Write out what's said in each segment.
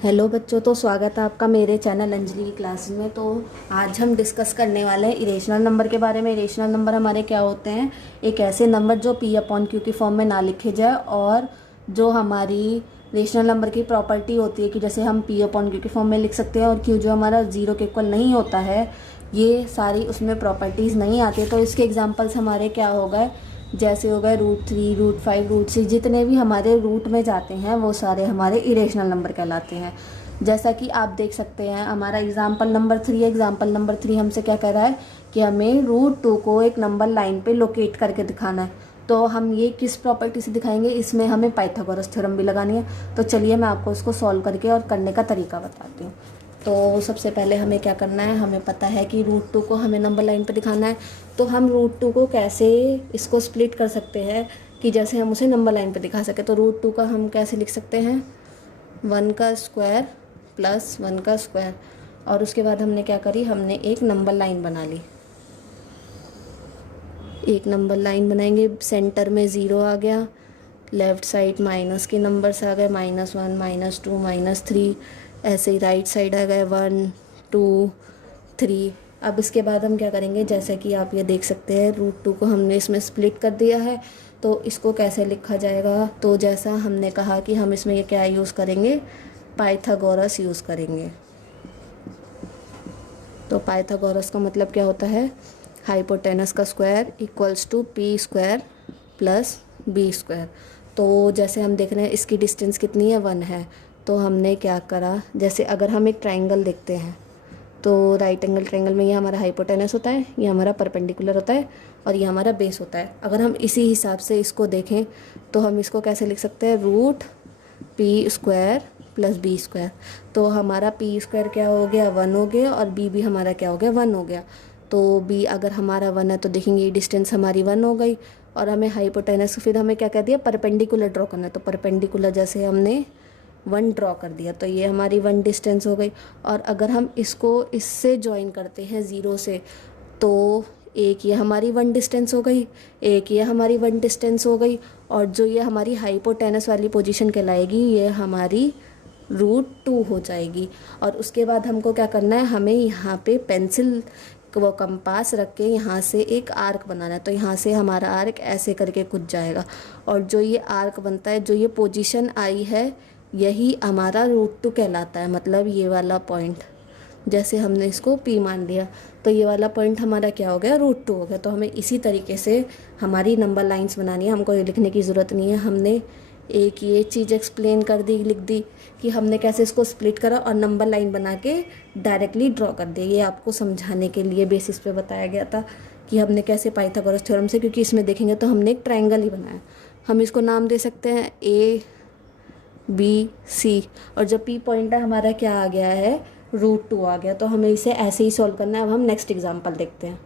Hello बच्चों, तो स्वागत है आपका मेरे चैनल अंजलि की क्लास में। तो आज हम डिस्कस करने वाले हैं इरेशनल नंबर के बारे में। इरेशनल नंबर हमारे क्या होते हैं? एक ऐसे नंबर जो पी अपॉन क्यू की फॉर्म में ना लिखे जाए, और जो हमारी रेशनल नंबर की प्रॉपर्टी होती है कि जैसे हम पी अपॉन क्यू की फॉर्म में लिख सकते हैं, और क्यू जो हमारा ज़ीरो के इक्वल नहीं होता है, ये सारी उसमें प्रॉपर्टीज़ नहीं आती। तो इसके एग्जाम्पल्स हमारे क्या हो गए, जैसे हो गए √3, √5, √6, जितने भी हमारे रूट में जाते हैं वो सारे हमारे इरेशनल नंबर कहलाते हैं। जैसा कि आप देख सकते हैं, हमारा एग्जाम्पल नंबर 3 है। एग्जाम्पल नंबर 3 हमसे क्या कह रहा है कि हमें √2 को एक नंबर लाइन पे लोकेट करके दिखाना है। तो हम ये किस प्रॉपर्टी से दिखाएंगे? इसमें हमें पाइथागोरस थ्योरम भी लगानी है। तो चलिए मैं आपको इसको सॉल्व करके और करने का तरीका बताती हूँ। तो सबसे पहले हमें क्या करना है, हमें पता है कि √2 को हमें नंबर लाइन पे दिखाना है। तो हम √2 को कैसे इसको स्प्लिट कर सकते हैं कि जैसे हम उसे नंबर लाइन पे दिखा सके। तो √2 का हम कैसे लिख सकते हैं, 1 का स्क्वायर प्लस 1 का स्क्वायर। और उसके बाद हमने क्या करी, हमने एक नंबर लाइन बना ली। एक नंबर लाइन बनाएंगे, सेंटर में 0 आ गया, लेफ़्ट साइड माइनस के नंबर्स आ गए, -1, -2, -3। ऐसे ही राइट साइड आ गए 1, 2, 3। अब इसके बाद हम क्या करेंगे, जैसे कि आप ये देख सकते हैं √2 को हमने इसमें स्प्लिट कर दिया है। तो इसको कैसे लिखा जाएगा? तो जैसा हमने कहा कि हम इसमें ये क्या यूज़ करेंगे, पाइथागोरस यूज़ करेंगे। तो पाइथागोरस का मतलब क्या होता है, हाइपोटेनस का square equals to P square plus B square. तो जैसे हम देख रहे हैं इसकी डिस्टेंस कितनी है, 1 है। तो हमने क्या करा, जैसे अगर हम एक ट्राइंगल देखते हैं तो राइट एंगल ट्राइंगल में ये हमारा हाइपोटेनस होता है, ये हमारा परपेंडिकुलर होता है, और ये हमारा बेस होता है। अगर हम इसी हिसाब से इसको देखें तो हम इसको कैसे लिख सकते हैं, √p² प्लस b²। तो हमारा p² क्या हो गया, 1 हो गया, और b भी हमारा क्या हो गया, 1 हो गया। तो b अगर हमारा 1 है तो देखेंगे ये डिस्टेंस हमारी 1 हो गई। और हमें हाइपोटेनस, फिर हमें क्या कह दिया, परपेंडिकुलर ड्रॉ करना है। तो परपेंडिकुलर जैसे हमने 1 ड्रॉ कर दिया, तो ये हमारी 1 डिस्टेंस हो गई। और अगर हम इसको इससे ज्वाइन करते हैं 0 से, तो एक ये हमारी 1 डिस्टेंस हो गई, एक ये हमारी 1 डिस्टेंस हो गई, और जो ये हमारी हाइपोटेनस वाली पोजीशन कहलाएगी ये हमारी √2 हो जाएगी। और उसके बाद हमको क्या करना है, हमें यहाँ पे पेंसिल वो कंपास रख के यहाँ से एक आर्क बनाना है। तो यहाँ से हमारा आर्क ऐसे करके कुछ जाएगा, और जो ये आर्क बनता है, जो ये पोजीशन आई है, यही हमारा √2 कहलाता है। मतलब ये वाला पॉइंट, जैसे हमने इसको P मान लिया, तो ये वाला पॉइंट हमारा क्या हो गया, √2 हो गया। तो हमें इसी तरीके से हमारी नंबर लाइंस बनानी है, हमको ये लिखने की ज़रूरत नहीं है। हमने एक ये चीज़ एक्सप्लेन कर दी, लिख दी कि हमने कैसे इसको स्प्लिट करा और नंबर लाइन बना के डायरेक्टली ड्रॉ कर दिया। ये आपको समझाने के लिए बेसिस पे बताया गया था कि हमने कैसे पाइथागोरस थ्योरम से, क्योंकि इसमें देखेंगे तो हमने एक ट्रायंगल ही बनाया। हम इसको नाम दे सकते हैं ABC, और जब P पॉइंट है हमारा क्या आ गया है, √2 आ गया। तो हमें इसे ऐसे ही सॉल्व करना है। अब हम नेक्स्ट एग्जाम्पल देखते हैं।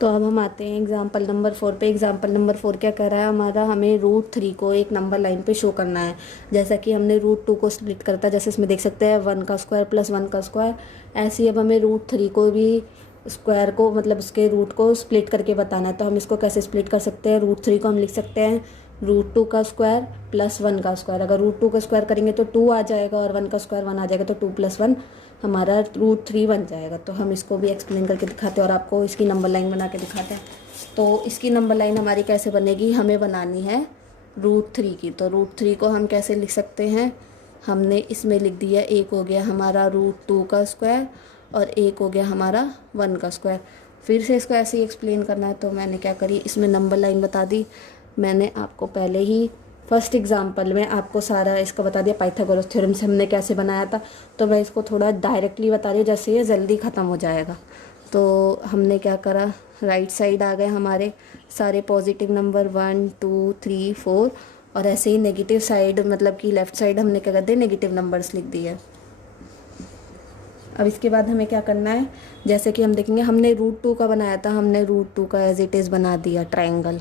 तो अब हम आते हैं एग्जाम्पल नंबर 4 पे। एग्जाम्पल नंबर 4 क्या कर रहा है हमारा, हमें √3 को एक नंबर लाइन पे शो करना है। जैसा कि हमने √2 को स्प्लिट करता है, जैसे इसमें देख सकते हैं 1 का स्क्वायर प्लस 1 का स्क्वायर। ऐसे ही अब हमें √3 को भी स्क्वायर को, मतलब उसके रूट को स्प्लिट करके बताना है। तो हम इसको कैसे स्प्लिट कर सकते हैं, √3 को हम लिख सकते हैं √2 का स्क्वायर प्लस 1 का स्क्वायर। अगर √2 का स्क्वायर करेंगे तो 2 आ जाएगा, और 1 का स्क्वायर 1 आ जाएगा, तो 2 + 1 हमारा √3 बन जाएगा। तो हम इसको भी एक्सप्लेन करके दिखाते हैं और आपको इसकी नंबर लाइन बना के दिखाते हैं। तो इसकी नंबर लाइन हमारी कैसे बनेगी, हमें बनानी है √3 की। तो √3 को हम कैसे लिख सकते हैं, हमने इसमें लिख दिया, एक हो गया हमारा √2 का स्क्वायर, और एक हो गया हमारा 1 का स्क्वायर। फिर से इसको ऐसे ही एक्सप्लेन करना है। तो मैंने क्या करी, इसमें नंबर लाइन बता दी। मैंने आपको पहले ही फर्स्ट एग्जाम्पल में आपको सारा इसका बता दिया, पाइथागोरस थ्योरम से हमने कैसे बनाया था। तो मैं इसको थोड़ा डायरेक्टली बता रही हूँ, जैसे ये जल्दी ख़त्म हो जाएगा। तो हमने क्या करा, राइट साइड आ गए हमारे सारे पॉजिटिव नंबर 1, 2, 3, 4, और ऐसे ही नेगेटिव साइड, मतलब कि लेफ़्ट साइड हमने क्या कर दिया, नेगेटिव नंबर्स लिख दिए। अब इसके बाद हमें क्या करना है, जैसे कि हम देखेंगे हमने √2 का बनाया था, हमने √2 का एज इट इज़ बना दिया ट्रायंगल।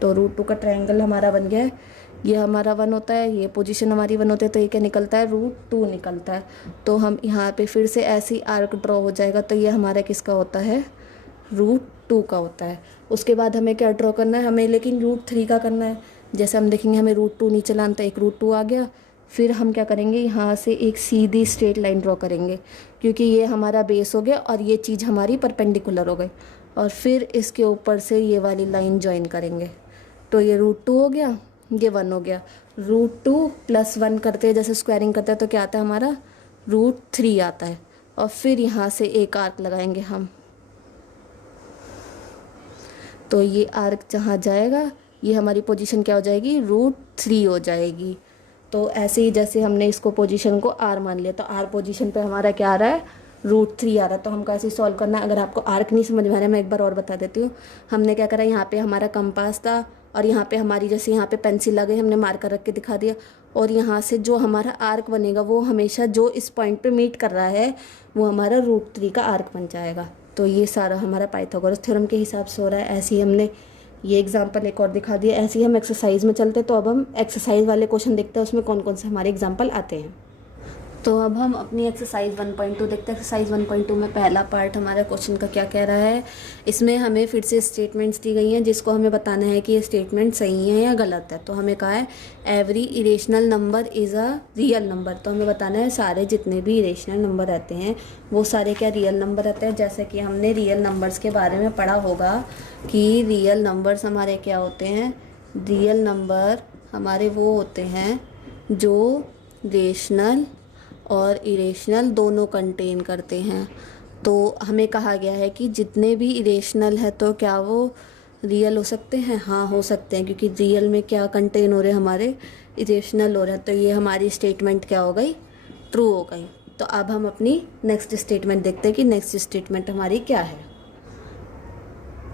तो √2 का ट्रायंगल हमारा बन गया है। ये हमारा 1 होता है, ये पोजीशन हमारी 1 होती है, तो ये क्या निकलता है, √2 निकलता है। तो हम यहाँ पे फिर से ऐसी आर्क ड्रॉ हो जाएगा। तो ये हमारा किसका होता है, √2 का होता है। उसके बाद हमें क्या ड्रॉ करना है, हमें लेकिन √3 का करना है। जैसे हम देखेंगे हमें √2 नीचे लाना, तो एक √2 आ गया, फिर हम क्या करेंगे, यहाँ से एक सीधी स्ट्रेट लाइन ड्रॉ करेंगे, क्योंकि ये हमारा बेस हो गया और ये चीज़ हमारी परपेंडिकुलर हो गई। और फिर इसके ऊपर से ये वाली लाइन ज्वाइन करेंगे, तो ये √2 हो गया, ये 1 हो गया। √2 + 1 करते हैं, जैसे स्क्वायरिंग करते हैं तो क्या आता है हमारा, √3 आता है। और फिर यहाँ से एक आर्क लगाएंगे हम, तो ये आर्क जहाँ जाएगा ये हमारी पोजीशन क्या हो जाएगी, √3 हो जाएगी। तो ऐसे ही जैसे हमने इसको पोजीशन को R मान लिया, तो R पोजीशन पे हमारा क्या आ रहा है, √3 आ रहा है। तो हम कैसे सॉल्व करना है, अगर आपको आर्क नहीं समझ में आ रहा है मैं एक बार और बता देती हूँ। हमने क्या करा, यहाँ पे हमारा कंपास था और यहाँ पे हमारी जैसे यहाँ पे पेंसिल लगे, हमने मार्कर रख के दिखा दिया। और यहाँ से जो हमारा आर्क बनेगा वो हमेशा जो इस पॉइंट पे मीट कर रहा है वो हमारा √3 का आर्क बन जाएगा। तो ये सारा हमारा पाइथागोरस थ्योरम के हिसाब से हो रहा है। ऐसे ही हमने ये एग्जाम्पल एक और दिखा दिया। ऐसे ही हम एक्सरसाइज में चलते, तो अब हम एक्सरसाइज वाले क्वेश्चन देखते हैं उसमें कौन कौन से हमारे एग्जाम्पल आते हैं। तो अब हम अपनी एक्सरसाइज 1.2 देखते हैं। एक्सरसाइज 1.2 में पहला पार्ट हमारा क्वेश्चन का क्या कह रहा है, इसमें हमें फिर से स्टेटमेंट्स दी गई हैं जिसको हमें बताना है कि ये स्टेटमेंट सही है या गलत है। तो हमें कहा है every irrational number is a real number. तो हमें बताना है सारे जितने भी इरेशनल नंबर रहते हैं वो सारे क्या रियल नंबर रहते हैं। जैसे कि हमने रियल नंबर्स के बारे में पढ़ा होगा कि रियल नंबर्स हमारे क्या होते हैं, रियल नंबर हमारे वो होते हैं जो रेशनल और इरेशनल दोनों कंटेन करते हैं। तो हमें कहा गया है कि जितने भी इरेशनल है तो क्या वो रियल हो सकते हैं, हाँ हो सकते हैं, क्योंकि रियल में क्या कंटेन हो रहे हैं हमारे, इरेशनल हो रहे हैं। तो ये हमारी स्टेटमेंट क्या हो गई, ट्रू हो गई। तो अब हम अपनी नेक्स्ट स्टेटमेंट देखते हैं कि नेक्स्ट स्टेटमेंट हमारी क्या है।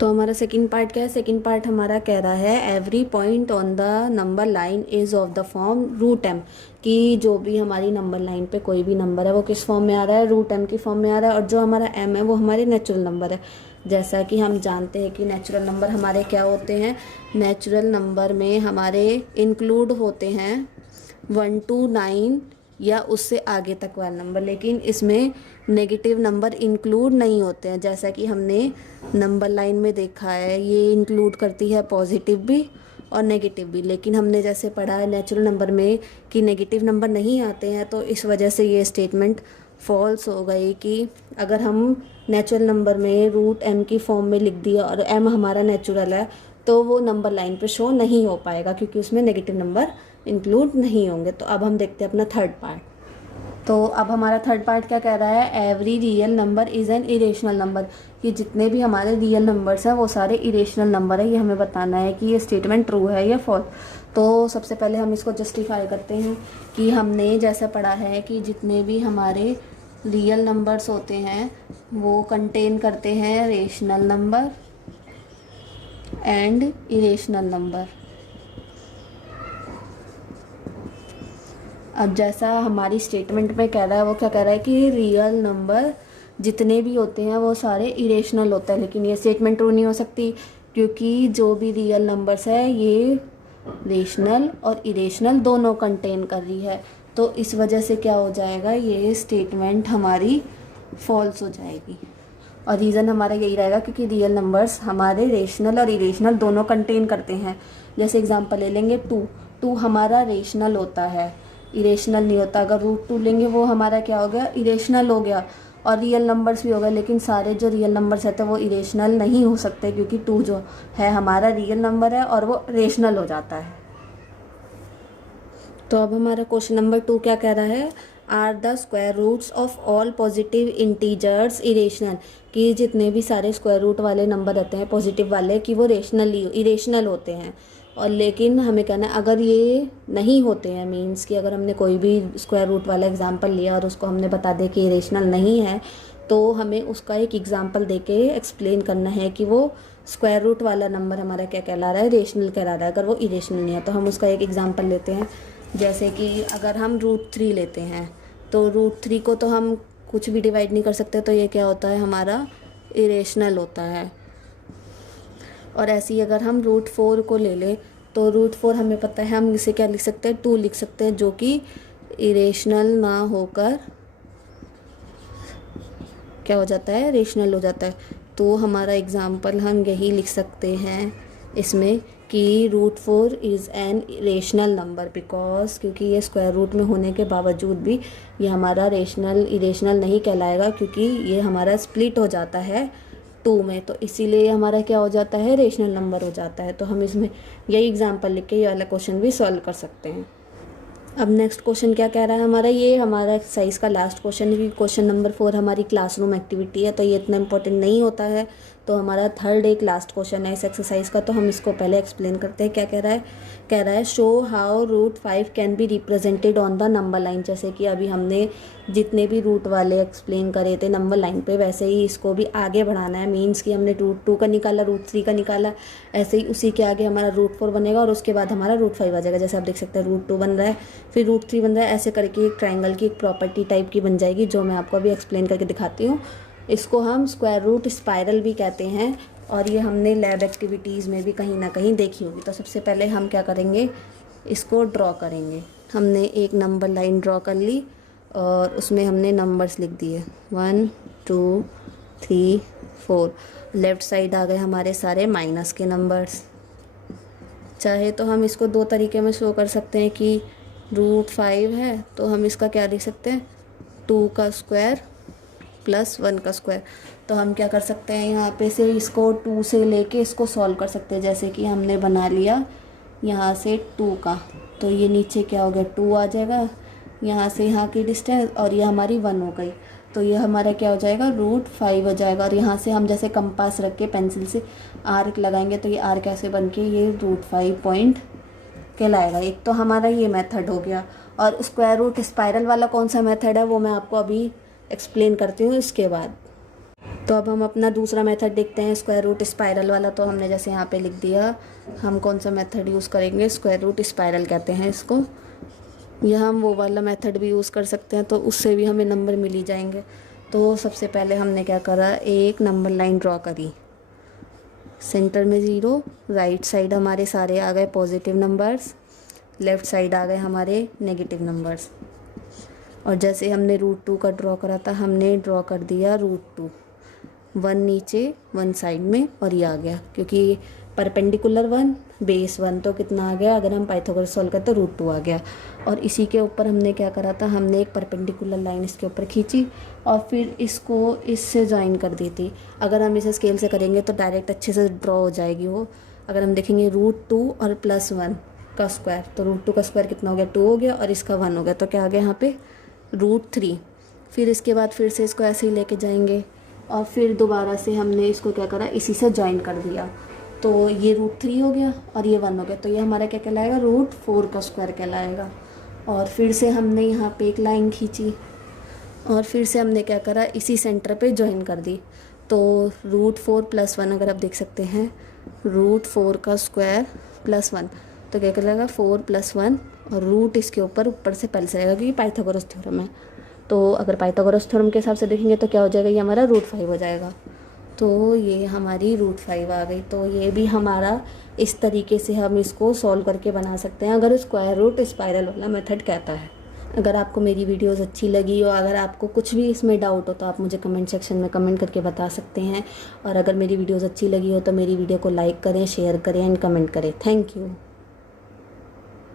तो हमारा सेकंड पार्ट क्या है, सेकंड पार्ट हमारा कह रहा है every point on the number line is of the form √m, कि जो भी हमारी नंबर लाइन पे कोई भी नंबर है वो किस फॉर्म में आ रहा है, √m की फॉर्म में आ रहा है। और जो हमारा m है वो हमारे नेचुरल नंबर है। जैसा कि हम जानते हैं कि नेचुरल नंबर हमारे क्या होते हैं, नेचुरल नंबर में हमारे इंक्लूड होते हैं 1 to 9 या उससे आगे तक वाला नंबर, लेकिन इसमें नेगेटिव नंबर इंक्लूड नहीं होते हैं। जैसा कि हमने नंबर लाइन में देखा है ये इंक्लूड करती है पॉजिटिव भी और नेगेटिव भी, लेकिन हमने जैसे पढ़ा है नेचुरल नंबर में कि नेगेटिव नंबर नहीं आते हैं। तो इस वजह से ये स्टेटमेंट फॉल्स हो गई कि अगर हम नेचुरल नंबर में √m की फॉर्म में लिख दिया और m हमारा नेचुरल है तो वो नंबर लाइन पे शो नहीं हो पाएगा क्योंकि उसमें नेगेटिव नंबर इंक्लूड नहीं होंगे। तो अब हम देखते हैं अपना थर्ड पार्ट। तो अब हमारा थर्ड पार्ट क्या कह रहा है, every real number is an irrational number, कि जितने भी हमारे रियल नंबर्स हैं वो सारे इरेशनल नंबर है। ये हमें बताना है कि ये स्टेटमेंट ट्रू है या फॉल्स। तो सबसे पहले हम इसको जस्टिफाई करते हैं कि हमने जैसा पढ़ा है कि जितने भी हमारे रियल नंबर्स होते हैं वो कंटेन करते हैं rational number and irrational number. अब जैसा हमारी स्टेटमेंट में कह रहा है वो क्या कह रहा है कि रियल नंबर जितने भी होते हैं वो सारे इरेशनल होते हैं, लेकिन ये स्टेटमेंट ट्रू नहीं हो सकती क्योंकि जो भी रियल नंबर्स है ये रेशनल और इरेशनल दोनों कंटेन कर रही है। तो इस वजह से क्या हो जाएगा, ये स्टेटमेंट हमारी फॉल्स हो जाएगी। और रीज़न हमारा यही रहेगा क्योंकि रियल नंबर्स हमारे रेशनल और इरेशनल दोनों कंटेन करते हैं। जैसे एग्जांपल ले लेंगे 2 हमारा रेशनल होता है, इरेशनल नहीं होता। अगर √2 लेंगे वो हमारा क्या हो गया, इरेशनल हो गया और रियल नंबर्स भी हो गए, लेकिन सारे जो रियल नंबर्स रहते हैं वो इरेशनल नहीं हो सकते क्योंकि 2 जो है हमारा रियल नंबर है और वो रेशनल हो जाता है। तो अब हमारा क्वेश्चन नंबर 2 क्या कह रहा है, are the square roots of all positive integers irrational, कि जितने भी सारे स्क्वायर रूट वाले नंबर रहते हैं पॉजिटिव वाले कि वो इरेशनल होते हैं। और लेकिन हमें कहना है अगर ये नहीं होते हैं, मीन्स कि अगर हमने कोई भी स्क्वायर रूट वाला एग्जांपल लिया और उसको हमने बता दिया कि इरेशनल नहीं है, तो हमें उसका एक एग्जांपल देके एक्सप्लेन करना है कि वो स्क्वायर रूट वाला नंबर हमारा क्या कहला रहा है, रेशनल कहला रहा है। अगर वो इरेशनल नहीं है तो हम उसका एक एग्जांपल लेते हैं। जैसे कि अगर हम √3 लेते हैं तो √3 को तो हम कुछ भी डिवाइड नहीं कर सकते, तो ये क्या होता है हमारा इरेशनल होता है। और ऐसे ही अगर हम √4 को ले लें तो √4 हमें पता है हम इसे क्या लिख सकते हैं, 2 लिख सकते हैं, जो कि इरेशनल ना होकर क्या हो जाता है, रेशनल हो जाता है। तो हमारा एग्जाम्पल हम यही लिख सकते हैं इसमें कि root 4 is an rational number because, क्योंकि ये स्क्वायर रूट में होने के बावजूद भी ये हमारा इरेशनल नहीं कहलाएगा, क्योंकि ये हमारा स्प्लिट हो जाता है 2 में, तो इसीलिए हमारा क्या हो जाता है, रेशनल नंबर हो जाता है। तो हम इसमें यही एग्जांपल लिख के ये वाला क्वेश्चन भी सॉल्व कर सकते हैं। अब नेक्स्ट क्वेश्चन क्या कह रहा है हमारा, ये हमारा एक्सरसाइज का लास्ट क्वेश्चन है, क्योंकि क्वेश्चन नंबर 4 हमारी क्लासरूम एक्टिविटी है, तो ये इतना इंपॉर्टेंट नहीं होता है। तो हमारा थर्ड एक लास्ट क्वेश्चन है इस एक्सरसाइज का, तो हम इसको पहले एक्सप्लेन करते हैं। क्या कह रहा है show how root 5 can be represented on the number line. जैसे कि अभी हमने जितने भी रूट वाले एक्सप्लेन करे थे नंबर लाइन पे, वैसे ही इसको भी आगे बढ़ाना है। मीन्स कि हमने रूट 2 का निकाला, रूट 3 का निकाला, ऐसे ही उसी के आगे हमारा रूट 4 बनेगा और उसके बाद हमारा रूट 5 आ जाएगा। जैसे आप देख सकते हैं रूट 2 बन रहा है, फिर रूट 3 बन रहा है, ऐसे करके एक ट्राइंगल की एक प्रॉपर्टी टाइप की बन जाएगी, जो मैं आपको अभी एक्सप्लेन करके दिखाती हूँ। इसको हम स्क्वायर रूट स्पाइरल भी कहते हैं, और ये हमने लैब एक्टिविटीज़ में भी कहीं ना कहीं देखी होगी। तो सबसे पहले हम क्या करेंगे, इसको ड्रॉ करेंगे। हमने एक नंबर लाइन ड्रॉ कर ली और उसमें हमने नंबर्स लिख दिए 1 2 3 4। लेफ़्ट साइड आ गए हमारे सारे माइनस के नंबर्स। चाहे तो हम इसको 2 तरीके में शो कर सकते हैं कि रूट 5 है तो हम इसका क्या लिख सकते हैं, 2 का स्क्वायर प्लस 1 का स्क्वायर। तो हम क्या कर सकते हैं, यहाँ पे से इसको 2 से लेके इसको सॉल्व कर सकते हैं। जैसे कि हमने बना लिया यहाँ से 2 का, तो ये नीचे क्या हो गया 2 आ जाएगा, यहाँ से यहाँ की डिस्टेंस, और ये हमारी 1 हो गई, तो ये हमारा क्या हो जाएगा, रूट 5 हो जाएगा। और यहाँ से हम जैसे कंपास रख के पेंसिल से आर्क लगाएंगे, तो ये आर्क ऐसे बन के ये रूट 5 पॉइंट कहलाएगा। एक तो हमारा ये मेथड हो गया, और स्क्वायर रूट स्पाइरल वाला कौन सा मेथड है वो मैं आपको अभी एक्सप्लेन करती हूँ इसके बाद। तो अब हम अपना दूसरा मेथड देखते हैं, स्क्वायर रूट स्पाइरल वाला। तो हमने जैसे यहाँ पे लिख दिया, हम कौन सा मेथड यूज़ करेंगे, स्क्वायर रूट स्पाइरल कहते हैं इसको। या हम वो वाला मेथड भी यूज़ कर सकते हैं, तो उससे भी हमें नंबर मिल ही जाएंगे। तो सबसे पहले हमने क्या करा, एक नंबर लाइन ड्रॉ करी, सेंटर में 0, राइट साइड हमारे सारे आ गए पॉजिटिव नंबर्स, लेफ़्ट साइड आ गए हमारे नेगेटिव नंबर्स। और जैसे हमने रूट 2 का ड्रॉ करा था, हमने ड्रॉ कर दिया रूट 2, 1 नीचे 1 साइड में, और ये आ गया क्योंकि परपेंडिकुलर 1 बेस 1, तो कितना आ गया, अगर हम पाइथागोरस सॉल्व करते तो रूट 2 आ गया। और इसी के ऊपर हमने क्या करा था, हमने एक परपेंडिकुलर लाइन इसके ऊपर खींची और फिर इसको इससे ज्वाइन कर दी थी। अगर हम इसे स्केल से करेंगे तो डायरेक्ट अच्छे से ड्रॉ हो जाएगी वो। अगर हम देखेंगे रूट 2 और प्लस 1 का स्क्वायर, तो रूट 2 का स्क्वायर कितना हो गया, 2 हो गया, और इसका 1 हो गया, तो क्या आ गया यहाँ पे रूट 3। फिर इसके बाद फिर से इसको ऐसे ही लेके जाएंगे, और फिर दोबारा से हमने इसको क्या करा, इसी से ज्वाइन कर दिया, तो ये रूट 3 हो गया और ये 1 हो गया, तो ये हमारा क्या कहलाएगा, रूट 4 का स्क्वायर कहलाएगा। और फिर से हमने यहाँ पे एक लाइन खींची और फिर से हमने क्या करा, इसी सेंटर पे ज्वाइन कर दी, तो रूट 4 प्लस 1, अगर आप देख सकते हैं रूट 4 का स्क्वायर प्लस 1, तो क्या कहलाएगा 4 प्लस 1, और रूट इसके ऊपर से पहले से रहेगा क्योंकि पाइथागोरस थ्योरम है। तो अगर पाइथागोरस थ्योरम के हिसाब से देखेंगे तो क्या हो जाएगा, ये हमारा रूट 5 हो जाएगा। तो ये हमारी रूट 5 आ गई। तो ये भी हमारा इस तरीके से हम इसको सॉल्व करके बना सकते हैं, अगर स्क्वायर रूट स्पाइरल वाला मेथड कहता है। अगर आपको मेरी वीडियोस अच्छी लगी और अगर आपको कुछ भी इसमें डाउट हो तो आप मुझे कमेंट सेक्शन में कमेंट करके बता सकते हैं। और अगर मेरी वीडियोस अच्छी लगी हो तो मेरी वीडियो को लाइक करें, शेयर करें एंड कमेंट करें। Thank you.